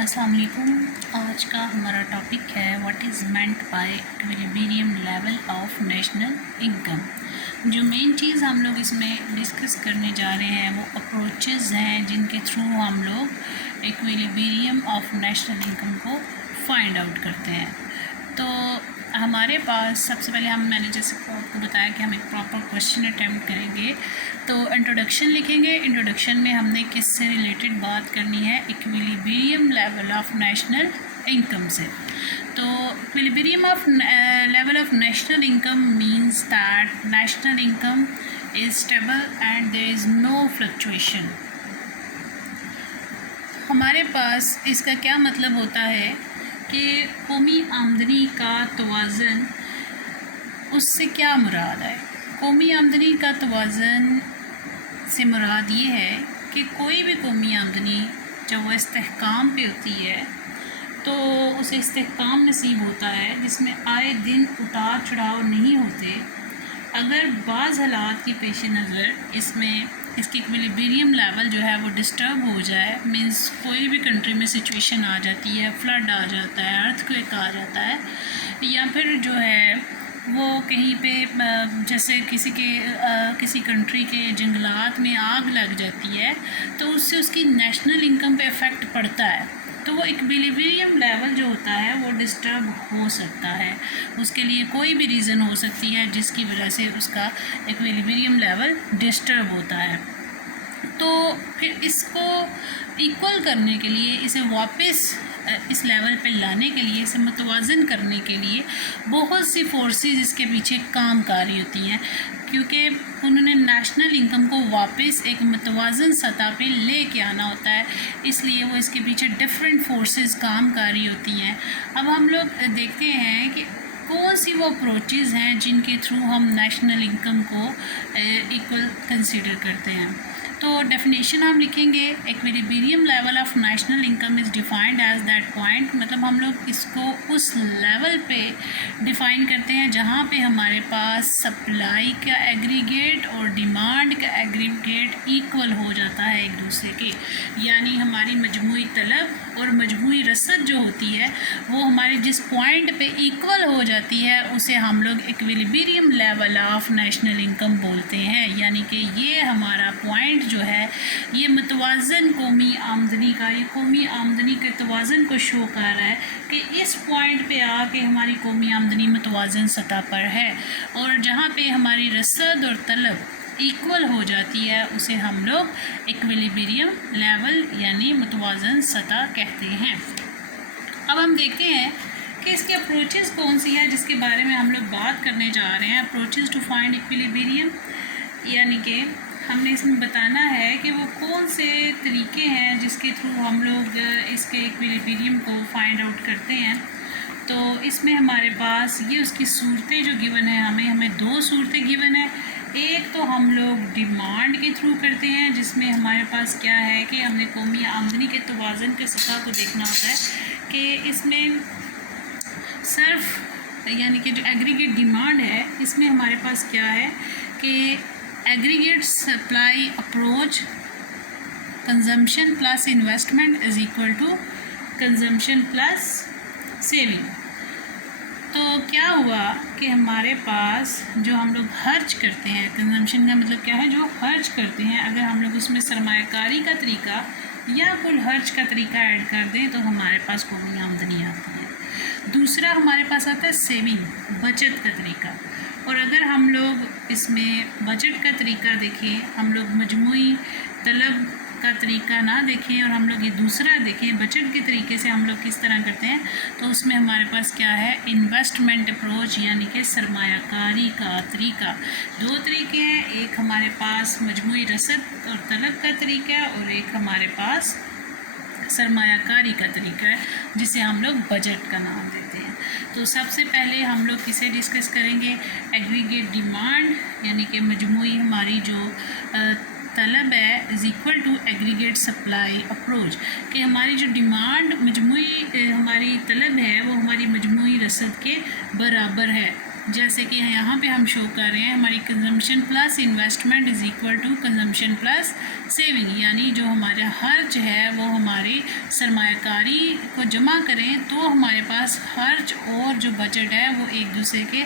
अस्सलाम वालेकुम। आज का हमारा टॉपिक है what is meant by equilibrium level of national income. जो मेन चीज़ हम लोग इसमें डिस्कस करने जा रहे हैं वो अप्रोचेज़ हैं जिनके थ्रू हम लोग इक्विलिब्रियम ऑफ नेशनल इनकम को फाइंड आउट करते हैं। तो हमारे पास सबसे पहले मैंने जैसे आपको बताया कि हम एक प्रॉपर क्वेश्चन अटैम्प्ट करेंगे। तो इंट्रोडक्शन लिखेंगे। इंट्रोडक्शन में हमने किससे रिलेटेड बात करनी है, equilibrium level of national income से। तो equilibrium of level of national income means that national income is stable and there is no fluctuation. हमारे पास इसका क्या मतलब होता है कि कौमी आमदनी का तवाज़न, उससे क्या मुराद है? कौमी आमदनी का तवाज़न से मुराद ये है कि कोई भी कौमी आमदनी जब वह इस्तेहकाम पे होती है तो उसे इस्तेहकाम नसीब होता है जिसमें आए दिन उतार चढ़ाव नहीं होते। अगर बाज़ हालात की पेश नज़र इसमें इसकी इक्विलिब्रियम लेवल जो है वो डिस्टर्ब हो जाए, मींस कोई भी कंट्री में सिचुएशन आ जाती है, फ्लड आ जाता है, अर्थक्वेक आ जाता है, या फिर जो है वो कहीं पे जैसे किसी कंट्री के जंगलात में आग लग जाती है तो उससे उसकी नेशनल इनकम पे इफ़ेक्ट पड़ता है। तो वो इक्विलिब्रियम लेवल जो होता है वो डिस्टर्ब हो सकता है। उसके लिए कोई भी रीज़न हो सकती है जिसकी वजह से उसका इक्विलिब्रियम लेवल डिस्टर्ब होता है। तो फिर इसको इक्वल करने के लिए, इसे वापस इस लेवल पे लाने के लिए, इसे मुतवाज़न करने के लिए बहुत सी फोर्सेस इसके पीछे काम कर रही होती हैं, क्योंकि उन्होंने नेशनल इनकम को वापस एक मुतवाज़न सतह पे ले के आना होता है। इसलिए वो इसके पीछे डिफरेंट फोर्सेस काम कर रही होती हैं। अब हम लोग देखते हैं कि कौन सी वो अप्रोचेज़ हैं जिनके थ्रू हम नेशनल इनकम को इक्वल कंसीडर करते हैं। तो डेफिनेशन हम लिखेंगे, equilibrium level of national income is defined as that point, मतलब हम लोग इसको उस लेवल पे डिफ़ाइन करते हैं जहाँ पे हमारे पास सप्लाई का एग्रीगेट और डिमांड का एग्रीगेट इक्वल हो जाता है एक दूसरे के, यानी हमारी मजमूई तलब और मजमूई रसद जो होती है वो हमारे जिस पॉइंट पे इक्वल हो जाती है उसे हम लोग equilibrium level of national income बोलते हैं। यानी कि ये हमारा पॉइंट जो है ये मुतवाज़न कौमी आमदनी का, ये कौमी आमदनी के तवाज़न को शो कर रहा है कि इस पॉइंट पे आके हमारी कौमी आमदनी मुतवाज़न सतह पर है, और जहाँ पे हमारी रसद और तलब इक्वल हो जाती है उसे हम लोग इक्विलिब्रियम लेवल यानी मुतवाज़न सतह कहते हैं। अब हम देखते हैं कि इसकी अप्रोचेज़ कौन सी है जिसके बारे में हम लोग बात करने जा रहे हैं। अप्रोचेज़ टू फाइंड इक्विलिब्रियम, यानी कि हमने इसमें बताना है कि वो कौन से तरीके हैं जिसके थ्रू हम लोग इसके इक्विलिब्रियम को फाइंड आउट करते हैं। तो इसमें हमारे पास ये उसकी सूरतें जो गिवन है, हमें दो सूरतें गिवन है। एक तो हम लोग डिमांड के थ्रू करते हैं जिसमें हमारे पास क्या है कि हमने कौमी आमदनी के तवाज़न के सतह को देखना होता है कि इसमें सिर्फ यानी कि जो एग्रीगेट डिमांड है इसमें हमारे पास क्या है कि aggregate supply approach consumption plus investment is equal to consumption plus saving. तो क्या हुआ कि हमारे पास जो हम लोग खर्च करते हैं, कंजम्पशन का मतलब क्या है, जो खर्च करते हैं, अगर हम लोग उसमें सरमायाकारी का तरीका या कुल खर्च का तरीका ऐड कर दें तो हमारे पास कौमी आमदनी आती है। दूसरा हमारे पास आता है सेविंग, बचत का तरीका। और अगर हम लोग इसमें बजट का तरीका देखें, हम लोग मजमूई तलब का तरीका ना देखें और हम लोग ये दूसरा देखें, बजट के तरीके से हम लोग किस तरह करते हैं, तो उसमें हमारे पास क्या है, इन्वेस्टमेंट अप्रोच यानी कि सरमायाकारी का तरीका। दो तरीके हैं, एक हमारे पास मजमूई रसद और तलब का तरीका है और एक हमारे पास सरमायाकारी का तरीका है जिसे हम लोग बजट का नाम देते हैं। तो सबसे पहले हम लोग किसे डिस्कस करेंगे, एग्रीगेट डिमांड यानी कि मजमूई हमारी जो तलब है is equal to aggregate supply approach, कि हमारी जो डिमांड मजमूई हमारी तलब है वो हमारी मजमूई रसद के बराबर है। जैसे कि यहाँ पे हम शो कर रहे हैं हमारी consumption plus investment is equal to consumption plus saving, यानी जो हमारा खर्च है वो हमारे सरमायाकारी को जमा करें तो हमारे पास खर्च और जो बजट है वो एक दूसरे के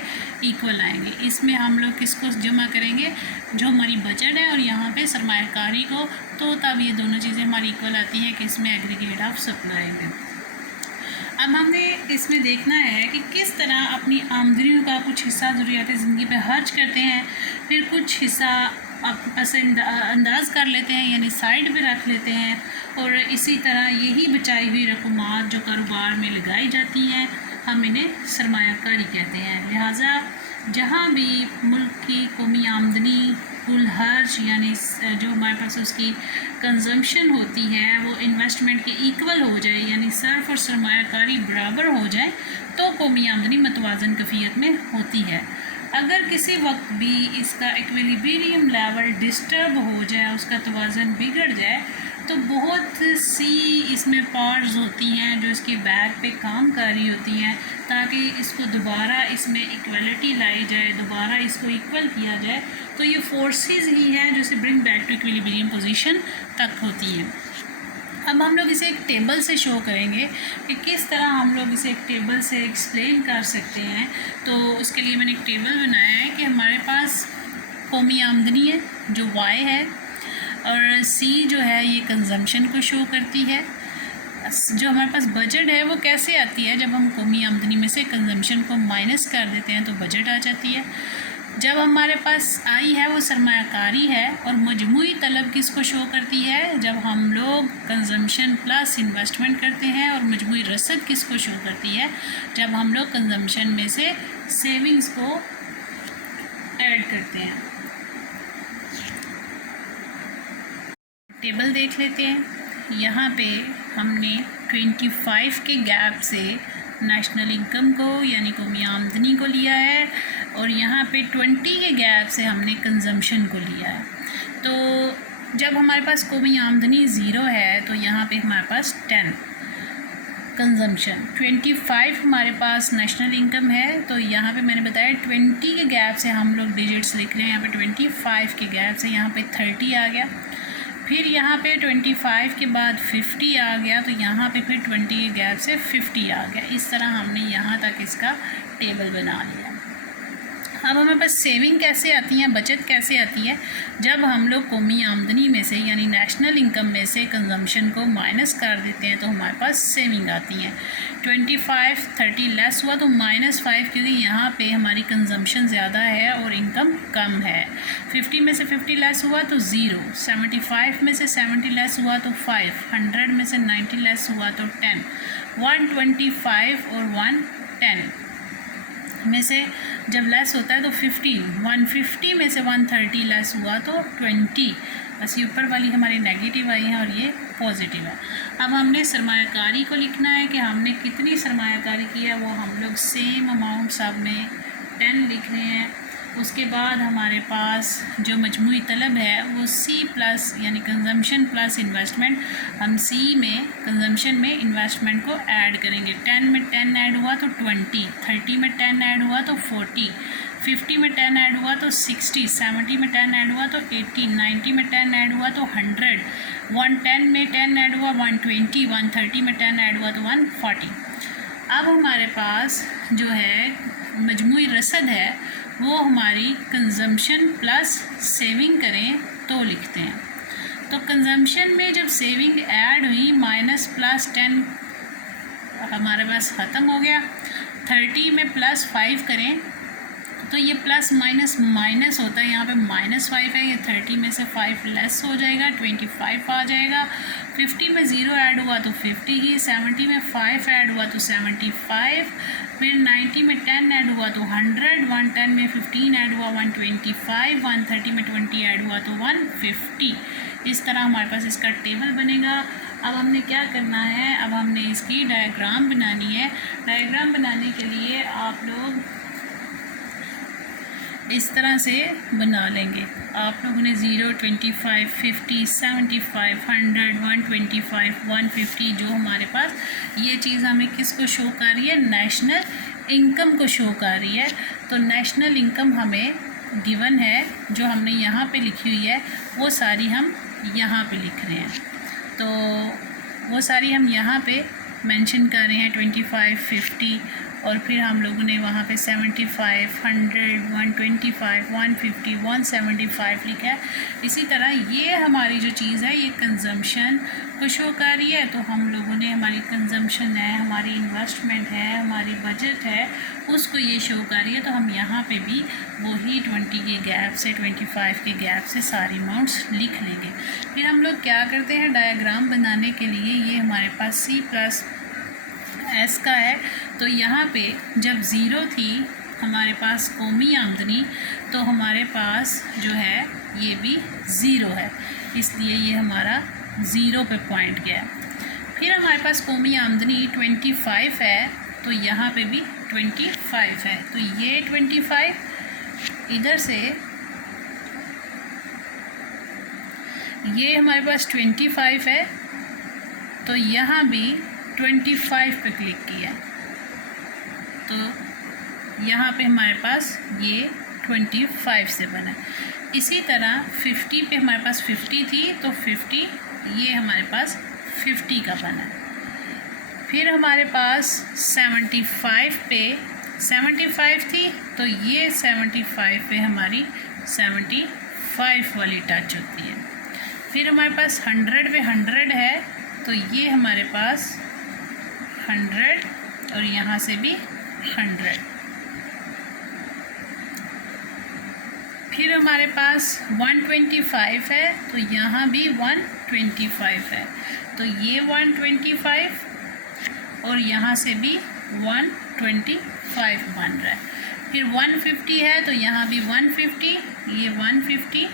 इक्वल आएंगे। इसमें हम लोग किसको जमा करेंगे, जो हमारी बजट है और यहाँ पे सरमायाकारी को, तो तब ये दोनों चीज़ें हमारी इक्वल आती हैं कि इसमें एग्रीगेट ऑफ सप्लाई में। अब हमने इसमें देखना है कि किस तरह अपनी आमदनियों का कुछ हिस्सा ज़रूरियात ज़िंदगी पे खर्च करते हैं, फिर कुछ हिस्सा अंदाज कर लेते हैं यानी साइड पे रख लेते हैं, और इसी तरह यही बचाई हुई रकूमात जो कारोबार में लगाई जाती हैं हम इन्हें सरमायाकारी कहते हैं। लिहाजा जहाँ भी मुल्क की कौमी आमदनी कुल खर्च यानी जो हमारे पास उसकी कंजम्पशन होती है वो इन्वेस्टमेंट के इक्वल हो जाए, यानी सर्फ और सरमायाकारी बराबर हो जाए, तो कौमी आमदनी मतवाजन कैफियत में होती है। अगर किसी वक्त भी इसका इक्विलिब्रियम लेवल डिस्टर्ब हो जाए, उसका तवाज़न बिगड़ जाए, तो बहुत सी इसमें पार्ट्स होती हैं जो इसके बैक पे काम कर रही होती हैं ताकि इसको दोबारा इसमें इक्वलिटी लाई जाए, दोबारा इसको इक्वल किया जाए। तो ये फोर्सेस ही हैं जो इसे bring back to equilibrium position तक होती हैं। अब हम लोग इसे एक टेबल से शो करेंगे कि किस तरह हम लोग इसे एक टेबल से एक्सप्लेन कर सकते हैं। तो उसके लिए मैंने एक टेबल बनाया है कि हमारे पास कौमी आमदनी है जो वाई है, और सी जो है ये कंजम्पशन को शो करती है। जो हमारे पास बजट है वो कैसे आती है, जब हम कौमी आमदनी में से कंजम्पशन को माइनस कर देते हैं तो बजट आ जाती है। जब हमारे पास आई है वो सरमायाकारी है, और मजमूई तलब किसको शो करती है, जब हम लोग कंजम्पशन प्लस इन्वेस्टमेंट करते हैं, और मजमूई रसद किसको शो करती है, जब हम लोग कंजम्पशन में से सेविंग्स को ऐड करते हैं। टेबल देख लेते हैं। यहाँ पे हमने 25 के गैप से नेशनल इनकम को यानी कौमी आमदनी को लिया है, और यहाँ पे 20 के गैप से हमने कंजम्पशन को लिया है। तो जब हमारे पास कौमी आमदनी ज़ीरो है तो यहाँ पे हमारे पास 10 कंजम्पशन, 25 हमारे पास नेशनल इनकम है। तो यहाँ पे मैंने बताया 20 के गैप से हम लोग डिजिट्स लिख रहे हैं, यहाँ पे 25 के गैप से यहाँ पे 30 आ गया, फिर यहाँ पे 25 के बाद 50 आ गया, तो यहाँ पे फिर 20 के गैप से 50 आ गया। इस तरह हमने यहाँ तक इसका टेबल बना लिया। अब हमारे पास सेविंग कैसे आती है, बचत कैसे आती है, जब हम लोग कौमी आमदनी में से यानी नेशनल इनकम में से कंजम्पशन को माइनस कर देते हैं तो हमारे पास सेविंग आती है। 25 30 लेस हुआ तो -5, क्योंकि यहाँ पे हमारी कंजम्पशन ज़्यादा है और इनकम कम है। 50 में से 50 लेस हुआ तो 0, 75 में से 70 लेस हुआ तो 5, 100 में से 90 लेस हुआ तो 10, 125 और 110 में से जब लेस होता है तो 15, 150 में से 130 लेस हुआ तो 20। बस ये ऊपर वाली हमारी नेगेटिव आई है और ये पॉजिटिव है। अब हमने सरमायाकारी को लिखना है कि हमने कितनी सरमायाकारी की है, वो हम लोग सेम अमाउंट सब में 10 लिख रहे हैं। उसके बाद हमारे पास जो मजमूई तलब है वो सी प्लस यानी कंजम्पशन प्लस इन्वेस्टमेंट, हम सी में कंजम्पशन में इन्वेस्टमेंट को ऐड करेंगे। 10 में 10 ऐड हुआ तो 20, 30 में 10 ऐड हुआ तो 40, 50 में 10 ऐड हुआ तो 60, 70 में 10 ऐड हुआ तो 80, 90 में 10 ऐड हुआ तो 100, 110 में 10 ऐड हुआ 120, 130 में 10 ऐड हुआ तो 140। अब हमारे पास जो है मजमूई रसद है वो हमारी कंजम्पशन प्लस सेविंग करें तो लिखते हैं। तो कंजम्पशन में जब सेविंग ऐड हुई माइनस प्लस 10 हमारे पास ख़त्म हो गया। 30 में +5 करें तो ये प्लस माइनस माइनस होता है, यहाँ पे -5 है, ये 30 में से 5 लेस हो जाएगा, 25 आ जाएगा। 50 में 0 ऐड हुआ तो 50 ही, 70 में 5 ऐड हुआ तो 75, फिर 90 में 10 ऐड हुआ तो 100, 110 में 15 ऐड हुआ 125, 130 में 20 ऐड हुआ तो 150। इस तरह हमारे पास इसका टेबल बनेगा। अब हमने क्या करना है, अब हमने इसकी डायग्राम बनानी है। डायग्राम बनाने के लिए आप लोग इस तरह से बना लेंगे। आप लोगों ने 0, 25, 50, 75, 100, 125, 150 जो हमारे पास ये चीज़ हमें किसको शो कर रही है, नेशनल इनकम को शो कर रही है। तो नेशनल इनकम हमें गिवन है, जो हमने यहाँ पे लिखी हुई है वो सारी हम यहाँ पे लिख रहे हैं। तो वो सारी हम यहाँ पे मेंशन कर रहे हैं, 25, 50 और फिर हम लोगों ने वहाँ पे 75, 100, 125, 150, 175 लिखा है। इसी तरह ये हमारी जो चीज़ है ये कंजम्पशन को शो कर रही है। तो हम लोगों ने हमारी कंजम्पशन है, हमारी इन्वेस्टमेंट है, हमारी बजट है, उसको ये शो कर रही है। तो हम यहाँ पे भी वही 20 के गैप से, 25 के गैप से सारी अमाउंट्स लिख लेंगे। फिर हम लोग क्या करते हैं, डायग्राम बनाने के लिए ये हमारे पास C+S का है। तो यहाँ पे जब ज़ीरो थी हमारे पास कौमी आमदनी, तो हमारे पास जो है ये भी ज़ीरो है, इसलिए ये हमारा ज़ीरो पे पॉइंट गया। फिर हमारे पास कौमी आमदनी 25 है, तो यहाँ पे भी 25 है। तो ये 25 इधर से, ये हमारे पास 25 है, तो यहाँ भी 25 पे क्लिक किया, तो यहाँ पे हमारे पास ये 25 से बना। इसी तरह 50 पे हमारे पास 50 थी, तो 50 ये हमारे पास 50 का बना। फिर हमारे पास 75 पे 75 थी, तो ये 75 पे हमारी 75 वाली टच होती है। फिर हमारे पास 100 पे 100 है, तो ये हमारे पास 100 और यहाँ से भी 100। फिर हमारे पास 125 है, तो यहाँ भी 125 है, तो ये 125 और यहाँ से भी 125 बन रहा है। फिर 150 है, तो यहाँ भी 150, ये 150,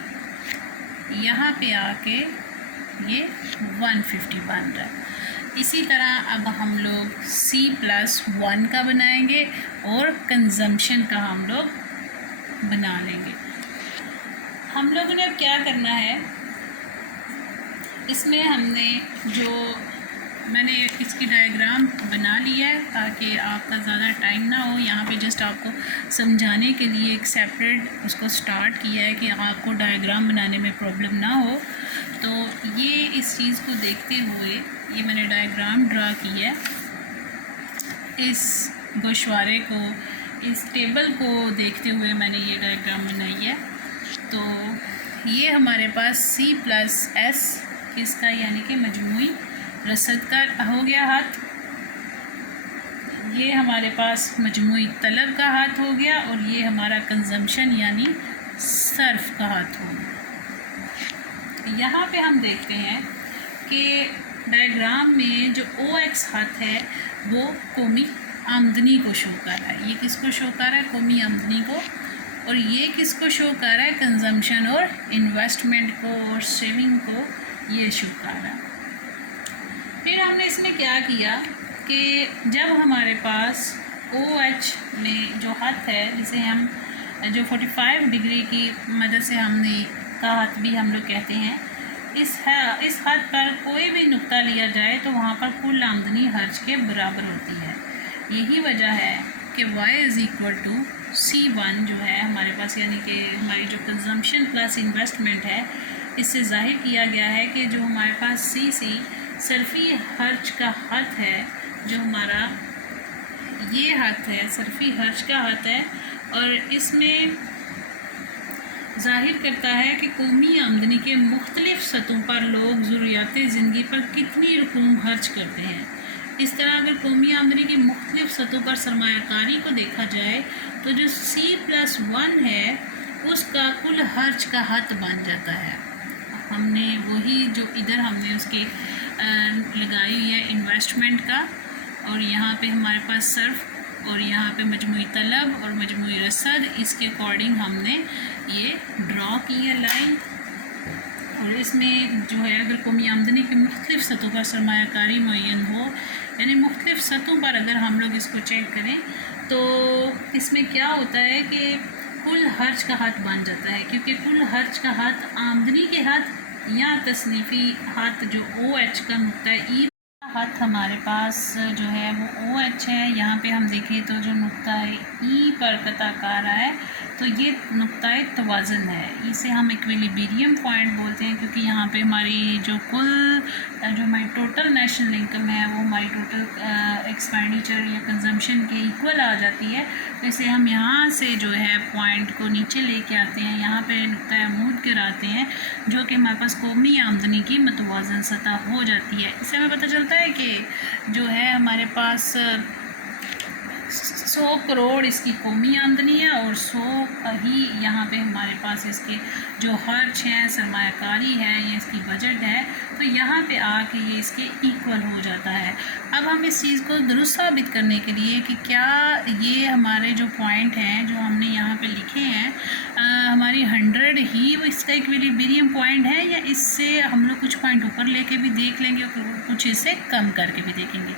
यहाँ पे आके ये 150 बन रहा है। इसी तरह अब हम लोग C+1 का बनाएंगे और कंजम्पशन का हम लोग बना लेंगे। हम लोगों ने अब क्या करना है, इसमें हमने जो मैंने इसकी डायग्राम बना लिया है ताकि आपका ज़्यादा टाइम ना हो। यहाँ पे जस्ट आपको समझाने के लिए एक सेपरेट उसको स्टार्ट किया है कि आपको डायग्राम बनाने में प्रॉब्लम ना हो। तो ये इस चीज़ को देखते हुए ये मैंने डायग्राम ड्रा की है, इस गोशवारे को, इस टेबल को देखते हुए मैंने ये डायग्राम बनाई है। तो ये हमारे पास C+S किसका, यानी कि मजमूई रसद का हो गया हाथ, ये हमारे पास मजमूई तलब का हाथ हो गया, और ये हमारा कंजम्पशन यानी सर्फ का हाथ हो गया। यहाँ पे हम देखते हैं कि डायग्राम में जो OX हाथ है वो कौमी आमदनी को शो कर रहा है। ये किसको शो कर रहा है, कौमी आमदनी को, और ये किसको शो कर रहा है, कंजम्पशन और इन्वेस्टमेंट को और सेविंग को ये शो कर रहा है। फिर हमने इसमें क्या किया कि जब हमारे पास OH में जो हाथ है, जिसे हम जो 45 डिग्री की मदद से हमने का हाथ भी हम लोग कहते हैं, इस हाथ पर कोई भी नुक्ता लिया जाए तो वहाँ पर कुल आमदनी खर्च के बराबर होती है। यही वजह है कि y = C1 जो है हमारे पास, यानी कि हमारी जो कंजम्पशन प्लस इन्वेस्टमेंट है, इससे जाहिर किया गया है कि जो हमारे पास CC सर्फी खर्च का हाथ है, जो हमारा ये हाथ है सर्फी खर्च का हाथ है, और इसमें जाहिर करता है कि कौमी आमदनी के मुख्तलिफ़ सतहों पर लोग ज़रूरियात ज़िंदगी पर कितनी रकूम खर्च करते हैं। इस तरह अगर कौमी आमदनी की मुख्तलिफ़ सतहों पर सरमायाकारी को देखा जाए तो जो C+1 है उसका कुल खर्च का हाथ बन जाता है। हमने वही जो इधर हमने उसके लगाई हुई है इन्वेस्टमेंट का, और यहाँ पे हमारे पास सर्फ, और यहाँ पे मजमूई तलब और मजमूई रसद, इसके अकॉर्डिंग हमने ये ड्रॉ की है लाइन। और इसमें जो है अगर कौमी आमदनी की मुख्तलिफ़ सतहों पर सरमायाकारी मुअय्यन हो, यानी मुख्तलिफ़ सतहों पर अगर हम लोग इसको चेक करें तो इसमें क्या होता है कि कुल खर्च का हाथ बन जाता है, क्योंकि कुल खर्च का हाथ आमदनी के हाथ या तसनीफ़ी हाथ जो OH का नुक्ता है, ई हाथ हमारे पास जो है वो OH है। यहाँ पे हम देखें तो जो नुक्ता है ई पर कता कर रहा है, तो ये नुक्ता तवाज़न है, इसे हम इक्विलिब्रियम पॉइंट बोलते हैं, क्योंकि यहाँ पे हमारी जो हमारी टोटल नेशनल इनकम है वो हमारी टोटल एक्सपेंडिचर या कंजम्पशन के इक्वल आ जाती है। तो इसे हम यहाँ से जो है पॉइंट को नीचे लेके आते हैं, यहाँ पे नुक्ता अमूद गिराते हैं, जो कि हमारे पास कौमी आमदनी की मतवाज़न सतह हो जाती है। इससे हमें पता चलता है कि जो है हमारे पास 100 करोड़ इसकी कौमी आमदनी है और 100 ही यहाँ पे हमारे पास इसके जो खर्च हैं, सरमायाकारी है, ये इसकी बजट है, तो यहाँ पे आके ये इसके इक्वल हो जाता है। अब हम इस चीज़ को दुरुस्त साबित करने के लिए कि क्या ये हमारे जो पॉइंट हैं जो हमने यहाँ पे लिखे हैं, हमारी 100 ही वो इसका इक्विलिब्रियम पॉइंट है, या इससे हम लोग कुछ पॉइंट ऊपर लेके भी देख लेंगे और कुछ इससे कम करके भी देखेंगे।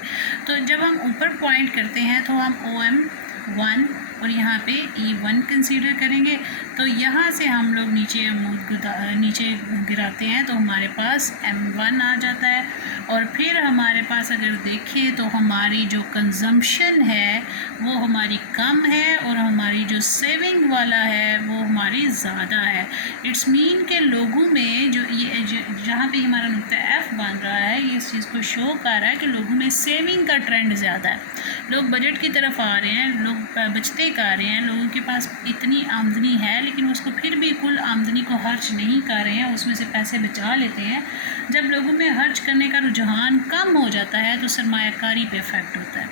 तो जब हम ऊपर पॉइंट करते हैं तो हम OM1 और यहाँ पे E1 कंसीडर करेंगे, तो यहाँ से हम लोग नीचे गिराते हैं तो हमारे पास M1 आ जाता है। और फिर हमारे पास अगर देखें तो हमारी जो कंजम्पशन है वो हमारी कम है और हमारी जो सेविंग वाला है वो हमारी ज़्यादा है। इट्स मीन के लोगों में जो ये जहाँ पे हमारा नुक्ता F बन रहा है, ये इस चीज़ को शो कर रहा है कि लोगों में सेविंग का ट्रेंड ज़्यादा है, लोग बजट की तरफ आ रहे हैं, लोग बचते कर रहे हैं, लोगों के पास इतनी आमदनी है लेकिन उसको फिर भी कुल आमदनी को खर्च नहीं कर रहे हैं, उसमें से पैसे बचा लेते हैं। जब लोगों में खर्च करने का रुझान कम हो जाता है तो सरमायाकारी पे इफ़ेक्ट होता है।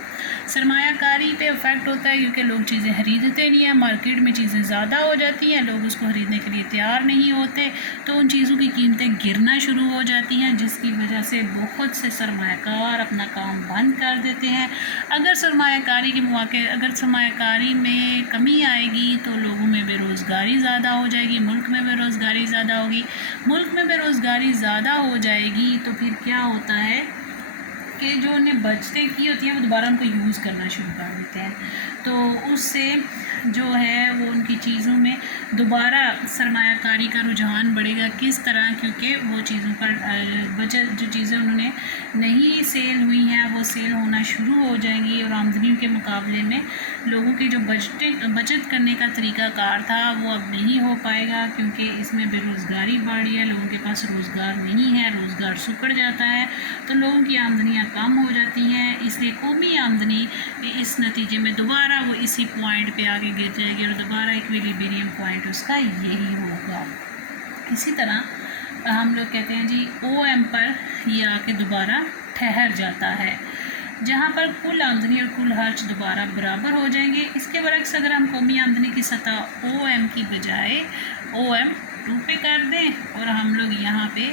सरमायाकारी पे इफ़ेक्ट होता है क्योंकि लोग चीज़ें खरीदते नहीं हैं, मार्केट में चीज़ें ज़्यादा हो जाती हैं, लोग उसको ख़रीदने के लिए तैयार नहीं होते, तो उन चीज़ों की कीमतें गिरना शुरू हो जाती हैं, जिसकी वजह से बहुत से सरमायाकार अपना काम बंद कर देते हैं। अगर सरमायाकारी में कमी आएगी तो लोगों में बेरोज़गारी ज़्यादा हो जाएगी, मुल्क में बेरोज़गारी ज़्यादा होगी। मुल्क में बेरोज़गारी ज़्यादा हो जाएगी तो फिर क्या होता है कि जो उन्हें बचतें की होती हैं वो दोबारा उनको यूज़ करना शुरू कर देते हैं, तो उससे जो है वो उनकी चीज़ों में दोबारा सरमायाकारी का रुझान बढ़ेगा। किस तरह? क्योंकि वो चीज़ों पर बचत जो चीज़ें उन्होंने नहीं सेल हुई हैं वो सेल होना शुरू हो जाएंगी और आमदनी के मुकाबले में लोगों की जो बचत करने का तरीक़ाकार था वो अब नहीं हो पाएगा, क्योंकि इसमें बेरोज़गारी बढ़ रही है, लोगों के पास रोज़गार नहीं है, रोज़गार सुकड़ जाता है, तो लोगों की आमदनियाँ कम हो जाती हैं। इसलिए कौमी आमदनी इस नतीजे में दोबारा वो इसी पॉइंट पे आगे गिर जाएगी और दोबारा इक्विलिब्रियम पॉइंट उसका यही होगा। इसी तरह हम लोग कहते हैं जी OM पर ये आके दोबारा ठहर जाता है, जहाँ पर कुल आमदनी और कुल खर्च दोबारा बराबर हो जाएंगे। इसके बरक्स अगर हम कौमी आमदनी की सतह OM की बजाय OM2 पे कर दें और हम लोग यहाँ पे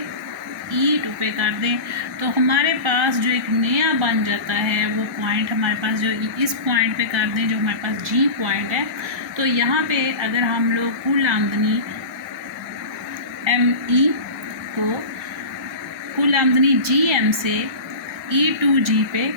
E2 पे कर दें, तो हमारे पास जो एक नया बन जाता है वो पॉइंट हमारे पास जो इस पॉइंट पे कर दें जो हमारे पास G पॉइंट है, तो यहाँ पे अगर हम लोग कुल आमदनी ME को कुल आमदनी GM से E2G पे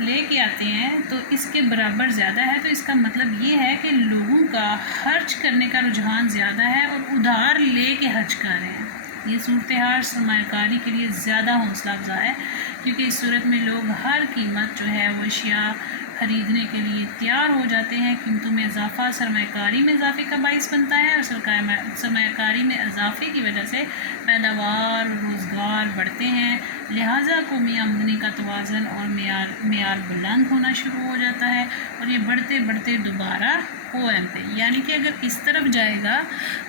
लेके आते हैं तो इसके बराबर ज़्यादा है, तो इसका मतलब ये है कि लोगों का खर्च करने का रुझान ज़्यादा है और उधार ले के खर्च कर रहे हैं। ये सूरत हाल सरमायाकारी के लिए ज़्यादा हौसला अफजा है, क्योंकि इस सूरत में लोग हर कीमत जो है वो अशिया ख़रीदने के लिए तैयार हो जाते हैं। कीमतों में इजाफा सरमायाकारी में इजाफे का बाइस बनता है और सरमायाकारी में इजाफे की वजह से पैदावार रोज़गार बढ़ते हैं, लिहाजा कौमी आमदनी का तवाज़न और मेयार बुलंद होना शुरू हो जाता है और ये बढ़ते बढ़ते दोबारा OM पे, यानी कि अगर इस तरफ जाएगा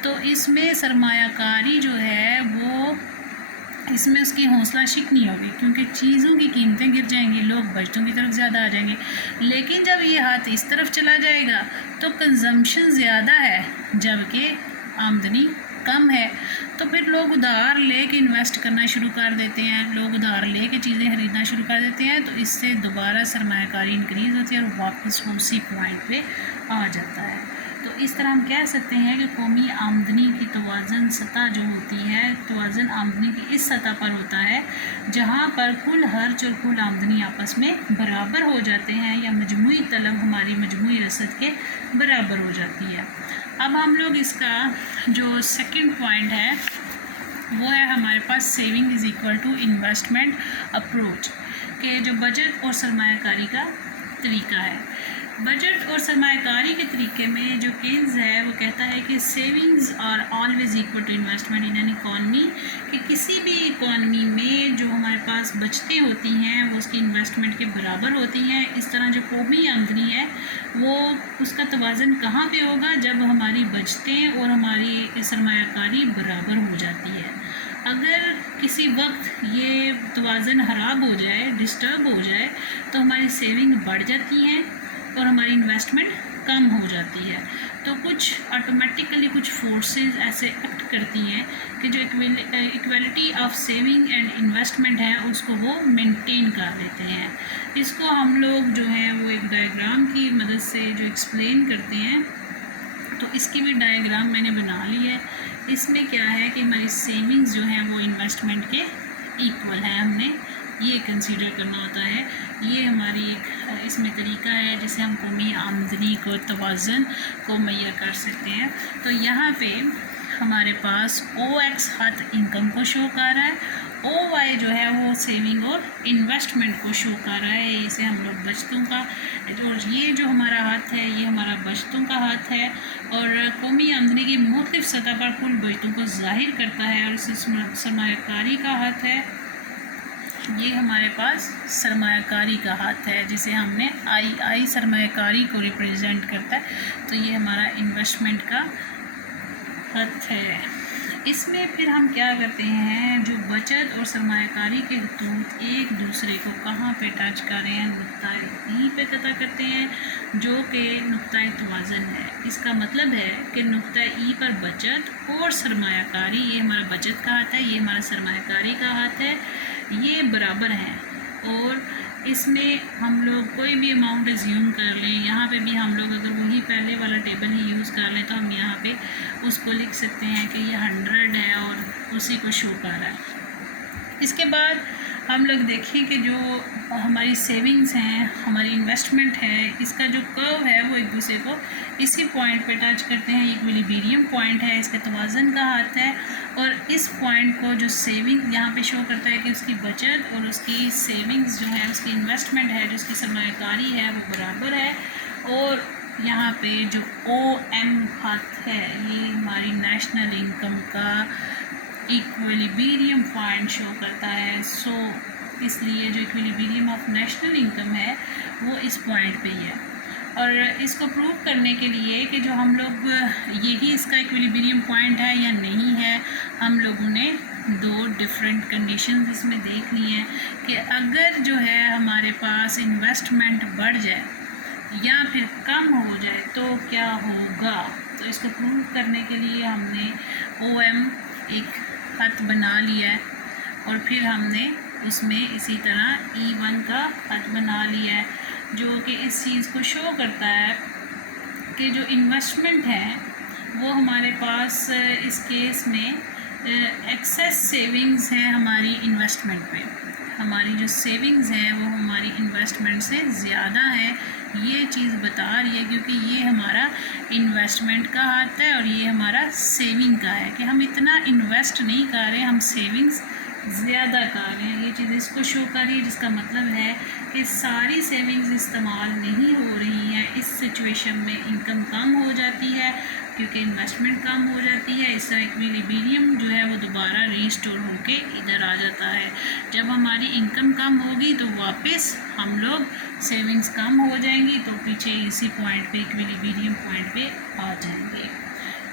तो इसमें सरमायाकारी जो है वो इसमें उसकी हौसला शिक नहीं होगी, क्योंकि चीज़ों की कीमतें गिर जाएंगी, लोग बचतों की तरफ ज़्यादा आ जाएंगे। लेकिन जब ये हाथ इस तरफ चला जाएगा तो कंजम्पशन ज़्यादा है जबकि आमदनी कम है, तो फिर लोग उधार ले के इन्वेस्ट करना शुरू कर देते हैं, लोग उधार ले के चीज़ें ख़रीदना शुरू कर देते हैं, तो इससे दोबारा सरमायाकारी इंक्रीज़ होती है और वापस उसी पॉइंट पे आ जाता है। तो इस तरह हम कह सकते हैं कि कौमी आमदनी की तवाज़न सतह जो होती है, तवाज़न आमदनी की इस सतह पर होता है जहाँ पर कुल खर्च और कुल आमदनी आपस में बराबर हो जाते हैं या मजमूई तलब हमारी मजमूई रसद के बराबर हो जाती है। अब हम लोग इसका जो सेकंड पॉइंट है वो है हमारे पास saving is equal to investment approach के जो बजट और सरमायाकारी का तरीका है। बजट और सरमायाकारी के तरीके में जो केन्स है वो कहता है कि savings are always equal to investment in an economy, कि किसी भी इकॉनमी में जो हमारे पास बचतें होती हैं वो उसकी इन्वेस्टमेंट के बराबर होती हैं। इस तरह जो कौमी आमदनी है वो उसका तवाज़न कहाँ पे होगा, जब हमारी बचतें और हमारी सरमायाकारी बराबर हो जाती है। अगर किसी वक्त ये तवाज़न ख़राब हो जाए, डिस्टर्ब हो जाए, तो हमारी सेविंग बढ़ जाती हैं और हमारी इन्वेस्टमेंट कम हो जाती है। तो कुछ ऑटोमेटिकली कुछ फोर्सेस ऐसे एक्ट करती हैं कि जो equality of saving and investment है उसको वो मेंटेन कर देते हैं। इसको हम लोग जो है वो एक डायग्राम की मदद से जो एक्सप्लेन करते हैं, तो इसकी भी डायग्राम मैंने बना ली है। इसमें क्या है कि हमारी सेविंग्स जो है वो इन्वेस्टमेंट के इक्वल है, हमने ये कंसीडर करना होता है। ये हमारी एक इसमें तरीका है जिससे हम कौमी आमदनी को तवाज़न को मुहैया कर सकते हैं। तो यहाँ पे हमारे पास OX हद इनकम को शो कर रहा है, OY जो है वो सेविंग और इन्वेस्टमेंट को शो कर रहा है। इसे हम लोग बचतों का, और ये जो हमारा हाथ है ये हमारा बचतों का हाथ है, और कौमी आमदनी की मुख्तलिफ सतह पर कुल बचतों को जाहिर करता है। और इसे सरमायाकारी का हाथ है, ये हमारे पास सरमायाकारी का हाथ है जिसे हमने आई सरमायाकारी को रिप्रेजेंट करता है। तो ये हमारा इन्वेस्टमेंट का हाथ है। इसमें फिर हम क्या करते हैं, जो बचत और सरमायाकारी के खतूत एक दूसरे को कहाँ पे टच कर रहे हैं, नुक्ता ई पे कता करते हैं जो कि नुक्ता तवाज़न है। इसका मतलब है कि नुक्ता ई पर बचत और सरमायाकारी, ये हमारा बचत का हाथ है, ये हमारा सरमायाकारी का हाथ है, ये बराबर हैं। और इसमें हम लोग कोई भी अमाउंट एज्यूम कर लें, यहाँ पे भी हम लोग अगर वही पहले वाला टेबल ही यूज़ कर लें तो हम यहाँ पे उसको लिख सकते हैं कि ये 100 है और उसी को शो कर रहा है। इसके बाद हम लोग देखें कि जो हमारी सेविंग्स हैं, हमारी इन्वेस्टमेंट है, इसका जो कर्व है वो एक दूसरे को इसी पॉइंट पे टच करते हैं। इक्विलिब्रियम पॉइंट है, इसके तवाज़न का हाथ है, और इस पॉइंट को जो सेविंग यहाँ पे शो करता है कि उसकी बचत और उसकी सेविंग्स जो है, उसकी इन्वेस्टमेंट है, जो उसकी सरमायाकारी है वो बराबर है। और यहाँ पे जो OM हाथ है ये हमारी नेशनल इनकम का इक्विलिब्रियम पॉइंट शो करता है। सो इसलिए जो इक्विलिब्रियम ऑफ नेशनल इनकम है वो इस पॉइंट पे ही है। और इसको प्रूव करने के लिए कि जो हम लोग यही इसका इक्विलिब्रियम पॉइंट है या नहीं है, हम लोगों ने दो डिफरेंट कंडीशंस इसमें देख ली हैं कि अगर जो है हमारे पास इन्वेस्टमेंट बढ़ जाए या फिर कम हो जाए तो क्या होगा। तो इसको प्रूव करने के लिए हमने OM एक खत बना लिया है और फिर हमने उसमें इसी तरह E1 का खत बना लिया है जो कि इस चीज़ को शो करता है कि जो इन्वेस्टमेंट है वो हमारे पास इस केस में एक्सेस सेविंग्स है हमारी इन्वेस्टमेंट पे। हमारी जो सेविंग्स है वो हमारी इन्वेस्टमेंट से ज़्यादा है, ये चीज़ बता रही है क्योंकि ये हमारा इन्वेस्टमेंट का हाथ है और ये हमारा सेविंग का है कि हम इतना इन्वेस्ट नहीं कर रहे, हम सेविंग्स ज़्यादा कर रहे हैं। ये चीज़ इसको शो कर रही है जिसका मतलब है कि सारी सेविंग्स इस्तेमाल नहीं हो रही हैं। इस सिचुएशन में इनकम कम हो जाती है क्योंकि इन्वेस्टमेंट कम हो जाती है। इसका इक्विलिब्रियम जो है वो दोबारा रीस्टोर होके इधर आ जाता है। जब हमारी इनकम कम होगी तो वापस हम लोग सेविंग्स कम हो जाएंगी तो पीछे इसी पॉइंट पे इक्विलिब्रियम पॉइंट पे आ जाएंगे।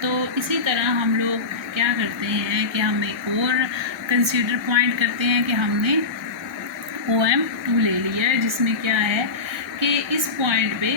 तो इसी तरह हम लोग क्या करते हैं कि हम एक और कंसीडर पॉइंट करते हैं कि हमने OM2 ले लिया है जिसमें क्या है कि इस पॉइंट पे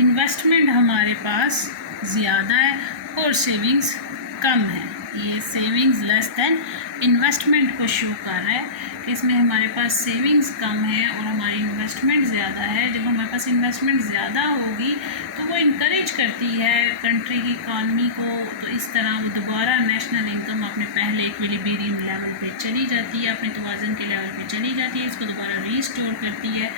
इन्वेस्टमेंट हमारे पास ज़्यादा है और सेविंग्स कम है। ये सेविंग्स लेस दैन इन्वेस्टमेंट को शो कर रहा है इसमें हमारे पास सेविंग्स कम है और हमारी इन्वेस्टमेंट ज़्यादा है। जब हमारे पास इन्वेस्टमेंट ज़्यादा होगी तो वो इनकरेज करती है कंट्री की इकानमी को, तो इस तरह वो दोबारा नेशनल इनकम अपने पहले इक्विलिब्रियम लेवल पे चली जाती है, अपने तवाज़ुन के लेवल पे चली जाती है, इसको दोबारा रीस्टोर करती है।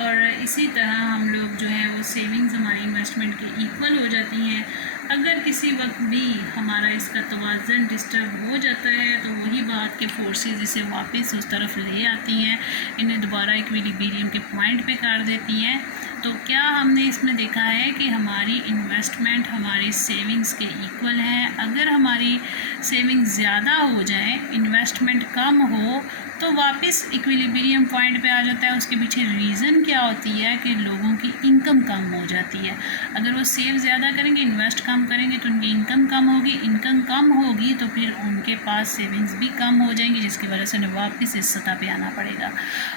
और इसी तरह हम लोग जो है वो सेविंग्स हमारी इन्वेस्टमेंट के इक्वल हो जाती हैं। अगर किसी वक्त भी हमारा इसका तवाज़ुन डिस्टर्ब हो जाता है तो वही बात के फोर्सेस इसे वापस उस तरफ ले आती हैं, इन्हें दोबारा इक्विलिब्रियम के पॉइंट पे कर देती हैं। तो क्या हमने इसमें देखा है कि हमारी इन्वेस्टमेंट हमारी सेविंग्स के इक्वल है। अगर हमारी सेविंग्स ज़्यादा हो जाए, इन्वेस्टमेंट कम हो, तो वापस इक्विलिब्रियम पॉइंट पे आ जाता है। उसके पीछे रीज़न क्या होती है कि लोगों की इनकम कम हो जाती है। अगर वो सेव ज़्यादा करेंगे, इन्वेस्ट कम करेंगे तो उनकी इनकम कम होगी, इनकम कम होगी तो फिर उनके पास सेविंग्स भी कम हो जाएंगी, जिसकी वजह से उन्हें वापस इस सतह पे आना पड़ेगा।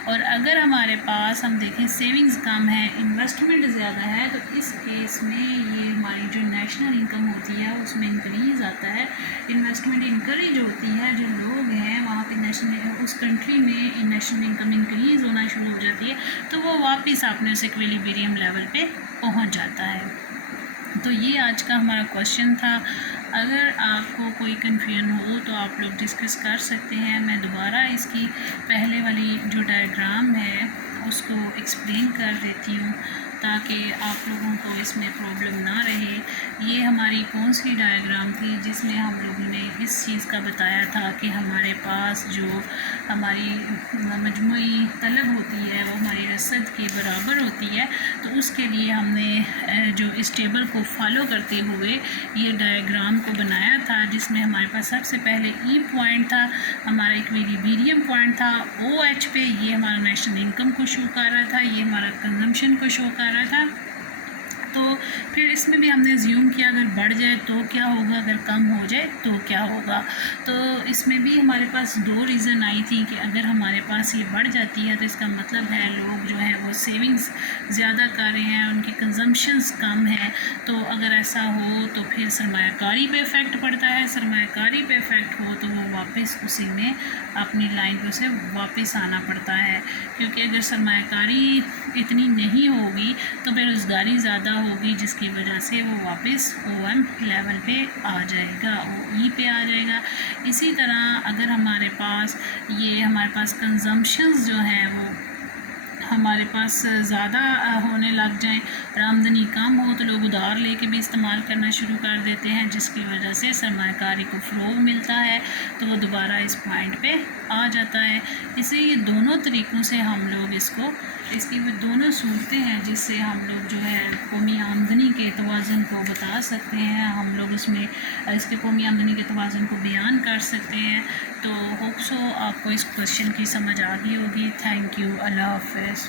और अगर हमारे पास हम देखें सेविंग्स कम है, इन्वेस्टमेंट ज़्यादा है, तो इस केस में ये हमारी जो नेशनल इनकम होती है उसमें इंक्रीज़ आता है, इन्वेस्टमेंट इंकरेज होती है। जो लोग हैं वहाँ पे नेशनल उस कंट्री में नेशनल इनकम इंक्रीज़ होना शुरू हो जाती है, तो वो वापस अपने उस इक्विलिब्रियम लेवल पे पहुँच जाता है। तो ये आज का हमारा क्वेश्चन था। अगर आपको कोई कन्फ्यूजन हो तो आप लोग डिस्कस कर सकते हैं। मैं दोबारा इसकी पहले वाली जो डायग्राम है उसको एक्सप्लेन कर देती हूँ ताकि आप लोगों को इसमें प्रॉब्लम ना रहे। ये हमारी कौन सी डायग्राम थी जिसमें हम लोगों ने इस चीज़ का बताया था कि हमारे पास जो हमारी मजमूई तलब होती है वो हमारी रसद के बराबर होती है। तो उसके लिए हमने जो इस टेबल को फॉलो करते हुए ये डायग्राम को बनाया था, जिसमें हमारे पास सबसे पहले ई पॉइंट था, हमारा इक्विलिब्रियम पॉइंट था OH पे, ये हमारा नेशनल इनकम को शो कर रहा था, ये हमारा कंजम्पशन को शो कर रहा था। तो फिर इसमें भी हमने ज़्यूम किया अगर बढ़ जाए तो क्या होगा, अगर कम हो जाए तो क्या होगा। तो इसमें भी हमारे पास दो रीज़न आई थी कि अगर हमारे पास ये बढ़ जाती है तो इसका मतलब है लोग जो है वो सेविंग्स ज़्यादा कर रहे हैं, उनकी कंजम्पशंस कम है। तो अगर ऐसा हो तो फिर सरमायाकारी पे इफ़ेक्ट पड़ता है, सरमायाकारी पे इफ़ेक्ट हो तो वो वापस उसी में अपनी लाइन पे उसे वापस आना पड़ता है, क्योंकि अगर सरमायाकारी इतनी नहीं होगी तो बेरोज़गारी ज़्यादा होगी, जिसकी वजह से वो वापस OM लेवल पे आ जाएगा, OE पे आ जाएगा। इसी तरह अगर हमारे पास कंजम्पशंस जो हैं वो हमारे पास ज़्यादा होने लग जाएं और आमदनी कम हो तो लोग उधार लेके भी इस्तेमाल करना शुरू कर देते हैं, जिसकी वजह से सरमायाकारी को फ़रोग़ मिलता है तो वो दोबारा इस पॉइंट पे आ जाता है। इसलिए ये दोनों तरीक़ों से हम लोग इसकी वो दोनों सूरतें हैं जिससे हम लोग जो है कौमी आमदनी के तवाज़ुन को बता सकते हैं, हम लोग उसमें इसके कौमी आमदनी के तवाज़ुन को बयान कर सकते हैं। तो होप सो आपको इस क्वेश्चन की समझ आ गई होगी। Thank you. अल्लाह हाफ़िज़।